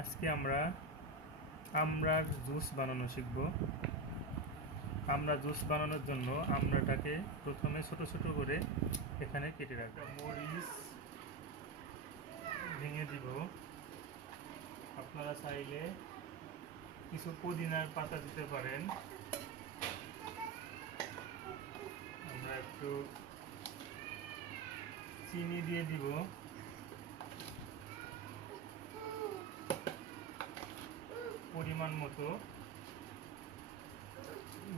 আজকে আমরা আমড়ার জুস বানানো শিখব। আমরা জুস বানানোর জন্য আমড়াটাকে প্রথমে ছোট ছোট করে এখানে কেটে রাখবো। মরিচ ভেঙে দিব। আপনারা চাইলে কিছু পুদিনার পাতা দিতে পারেন। আমরা একটু চিনি দিয়ে দিব, পরিমাণ মতো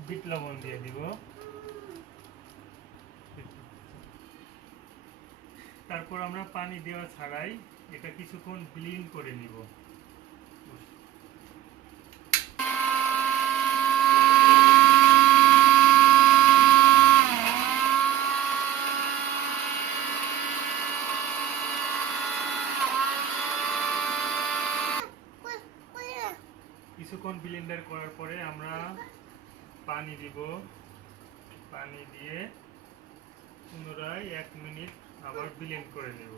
বিট লবণ দিয়ে দিব। তারপর আমরা পানি দেওয়া ছাড়াই এটা কিছুক্ষণ ব্লেন্ড করে নিব। কিছুক্ষণ ব্লেন্ডার করার পরে আমরা পানি দিব। পানি দিয়ে পুনরায় 1 মিনিট আবার ব্লেন্ড করে নেব।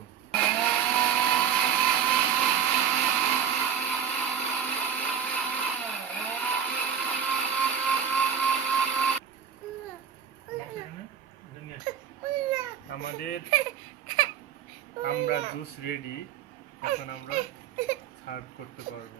আমাদের আমড়া জুস রেডি। এখন আমরা সার্ভ করতে পারবো।